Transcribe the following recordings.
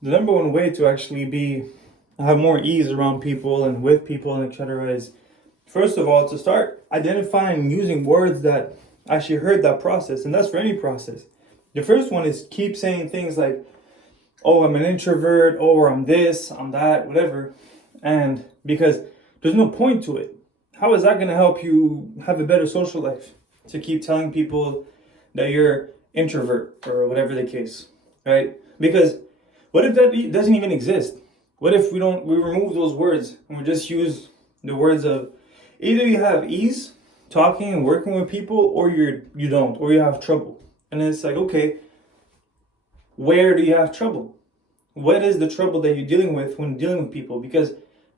The number one way to actually have more ease around people and with people and etc. is, first of all, to start identifying and using words that actually hurt that process, and that's for any process. The first one is keep saying things like, "Oh, I'm an introvert," or "I'm this, I'm that," whatever, and because there's no point to it. How is that going to help you have a better social life? To keep telling people that you're introvert or whatever the case, right? Because what if that doesn't even exist? What if we remove those words and we just use the words of either you have ease talking and working with people, or you don't, or you have trouble. And it's like, okay, where do you have trouble? What is the trouble that you're dealing with when dealing with people? Because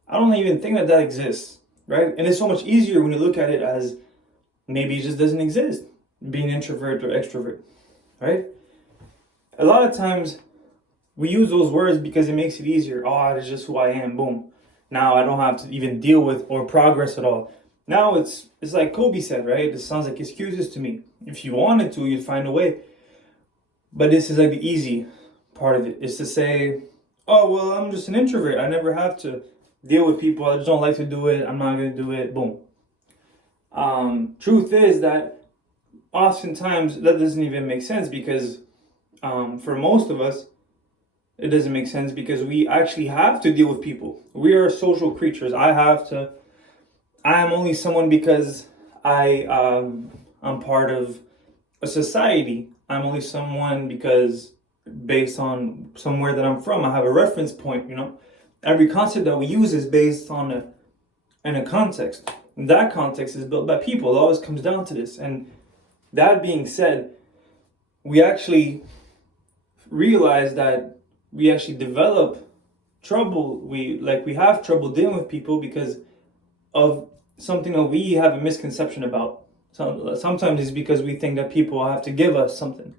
I don't even think that exists, right? And it's so much easier when you look at it as maybe it just doesn't exist, being introvert or extrovert, right? A lot of times we use those words because it makes it easier. Oh, it's just who I am. Boom. Now I don't have to even deal with or progress at all. Now it's like Kobe said, right? This sounds like excuses to me. If you wanted to, you'd find a way. But this is like the easy part of it, is to say, oh, well, I'm just an introvert. I never have to deal with people. I just don't like to do it. I'm not going to do it. Boom. Truth is that oftentimes that doesn't even make sense, because for most of us, it doesn't make sense because we actually have to deal with people. We are social creatures. I am only someone because I'm part of a society. I'm only someone because based on somewhere that I'm from, I have a reference point, Every concept that we use is based on a context. And that context is built by people. It always comes down to this. And that being said, we actually realize that we actually develop trouble. We have trouble dealing with people because of something that we have a misconception about. Sometimes it's because we think that people have to give us something.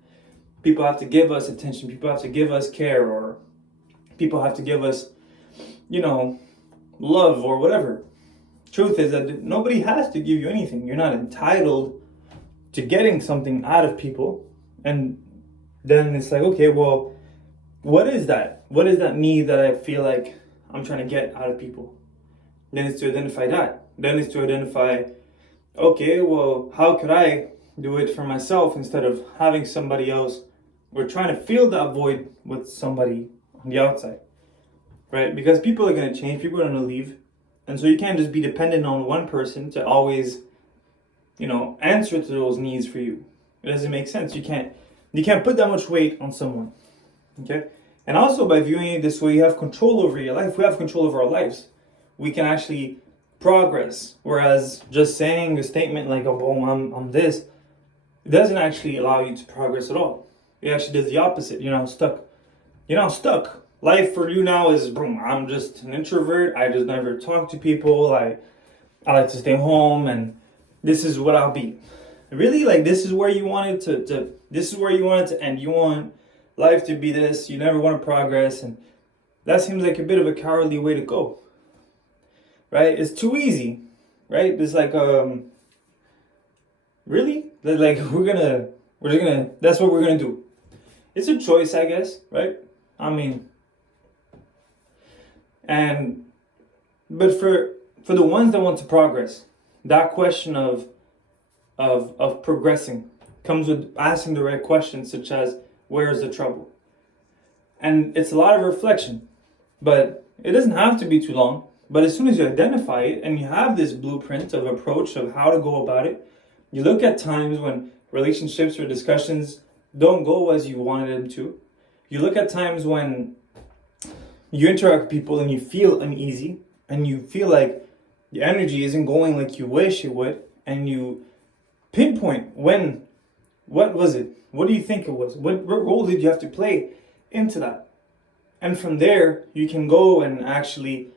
People have to give us attention. People have to give us care, or people have to give us, love or whatever. Truth is that nobody has to give you anything. You're not entitled to getting something out of people. And then it's like, okay, well, what is that? What is that need that I feel like I'm trying to get out of people? Then it's to identify that. Then it's to identify, okay, well, how could I do it for myself instead of having somebody else, or trying to fill that void with somebody on the outside, right? Because people are going to change, people are going to leave. And so you can't just be dependent on one person to always, answer to those needs for you. It doesn't make sense. You can't put that much weight on someone. Okay? And also, by viewing it this way, you have control over your life. We have control over our lives. We can actually progress. Whereas just saying a statement like, oh, I'm this, it doesn't actually allow you to progress at all. It actually does the opposite. You're now stuck. You're now stuck. Life for you now is, boom, I'm just an introvert. I just never talk to people. I like to stay home, and this is what I'll be. Really, like, this is where you want it this is where you want it to end. You want life to be this. You never want to progress, and that seems like a bit of a cowardly way to go, right? It's too easy, right? It's like, really, like that's what we're gonna do. It's a choice, I guess, right? I mean, but for the ones that want to progress, that question of progressing comes with asking the right questions, such as, where is the trouble? And it's a lot of reflection, but it doesn't have to be too long. But as soon as you identify it and you have this blueprint of approach of how to go about it, you look at times when relationships or discussions don't go as you wanted them to. You look at times when you interact with people and you feel uneasy and you feel like the energy isn't going like you wish it would, and you pinpoint what was it? What do you think it was? What role did you have to play into that? And from there, you can go and actually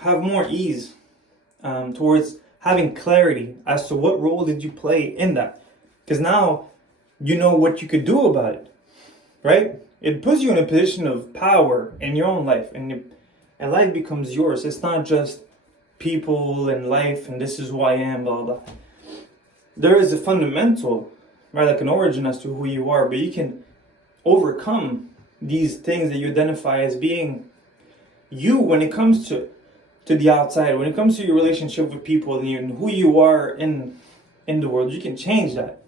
have more ease towards having clarity as to what role did you play in that. Because now you know what you could do about it, right? It puts you in a position of power in your own life, and life becomes yours. It's not just people and life and this is who I am, blah, blah. There is a fundamental, right, like an origin as to who you are, but you can overcome these things that you identify as being you when it comes to the outside, when it comes to your relationship with people and who you are in the world. You can change that.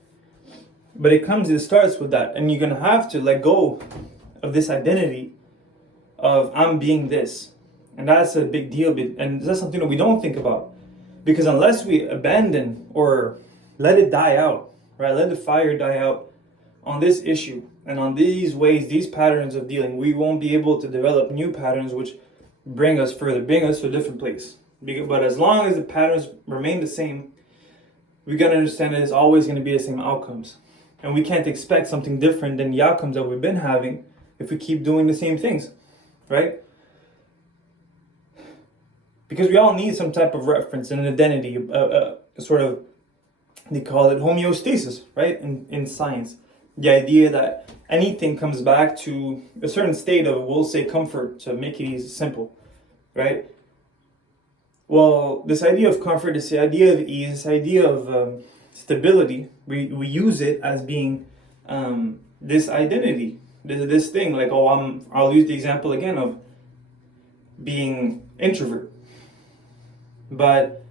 But it starts with that. And you're gonna have to let go of this identity of I'm being this. And that's a big deal. And that's something that we don't think about. Because unless we abandon or let it die out, right? Let the fire die out on this issue and on these ways, these patterns of dealing, we won't be able to develop new patterns which bring us further, bring us to a different place. But as long as the patterns remain the same, we gotta understand that it's always gonna be the same outcomes. And we can't expect something different than the outcomes that we've been having if we keep doing the same things, right? Because we all need some type of reference and an identity, sort of, they call it homeostasis, right? In science. The idea that anything comes back to a certain state of, we'll say, comfort, to make it easy, simple, right? Well, this idea of comfort, this idea of ease, this idea of stability, we use it as being this identity, this thing, like, I'll use the example again of being introvert. But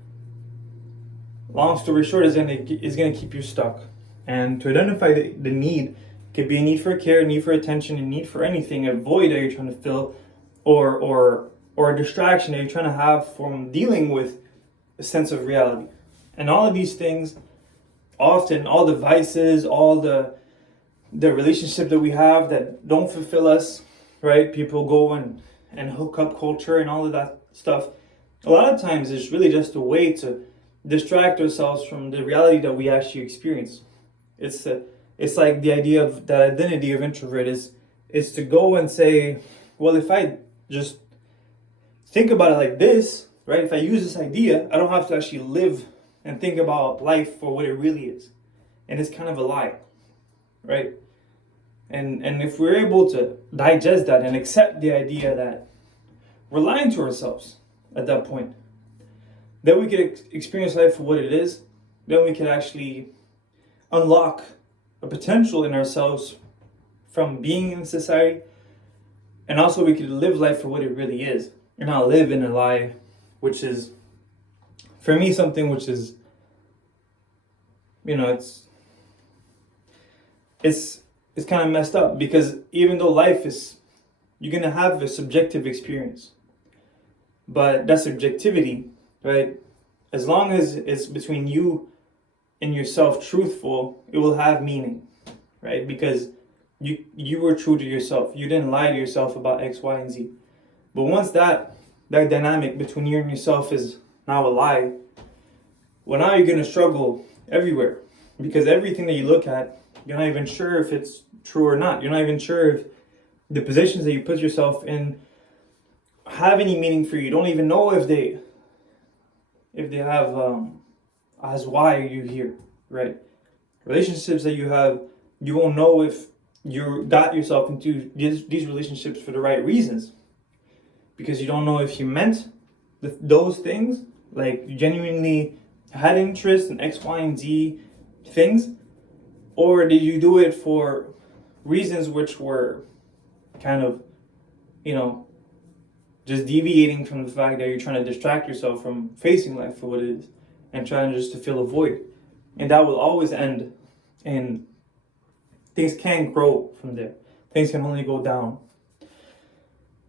long story short, is gonna keep you stuck. And to identify the need, could be a need for care, a need for attention, a need for anything, a void that you're trying to fill, or a distraction that you're trying to have from dealing with a sense of reality. And all of these things, often all the vices, all the relationship that we have that don't fulfill us, right? People go and hook up culture and all of that stuff. A lot of times it's really just a way to distract ourselves from the reality that we actually experience. It's like the idea of that identity of introvert is to go and say, well, if I just think about it like this, right? If I use this idea, I don't have to actually live and think about life for what it really is. And it's kind of a lie, right? And if we're able to digest that and accept the idea that we're lying to ourselves at that point, then we could experience life for what it is. Then we can actually unlock a potential in ourselves from being in society. And also we could live life for what it really is and not live in a lie, which is, for me, something which is, it's kind of messed up, because even though life is, you're going to have a subjective experience, but that subjectivity, right, as long as it's between you and yourself truthful, it will have meaning, right? Because you were true to yourself. You didn't lie to yourself about X, Y, and Z. But once that dynamic between you and yourself is now a lie, well, now you're going to struggle everywhere, because everything that you look at, you're not even sure if it's true or not. You're not even sure if the positions that you put yourself in have any meaning for you. You don't even know if they have as why are you here, right? Relationships that you have, you won't know if you got yourself into these relationships for the right reasons, because you don't know if you meant those things, like you genuinely had interest in X, Y, and Z things, or did you do it for reasons which were kind of, just deviating from the fact that you're trying to distract yourself from facing life for what it is and trying just to fill a void. And that will always end, and things can't grow from there. Things can only go down.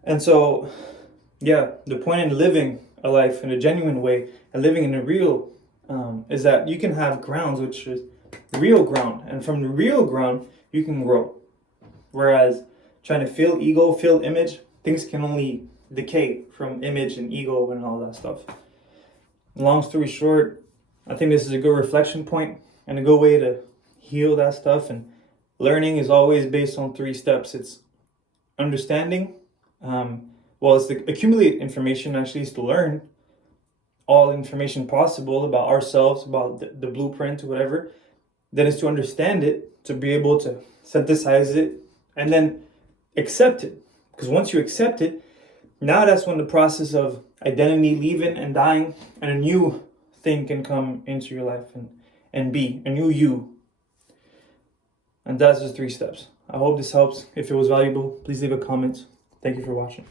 And so, yeah, the point in living a life in a genuine way and living in a real is that you can have grounds, which is real ground. And from the real ground, you can grow. Whereas trying to fill ego, fill image, things can only decay from image and ego and all that stuff. Long story short, I think this is a good reflection point and a good way to heal that stuff. And learning is always based on 3 steps. It's understanding. It's to accumulate information, actually, is to learn all information possible about ourselves, about the blueprint, whatever. Then it's to understand it, to be able to synthesize it, and then accept it. Because once you accept it, now that's when the process of identity leaving and dying, and a new thing can come into your life and be a new you. And that's the 3 steps. I hope this helps. If it was valuable, please leave a comment. Thank you for watching.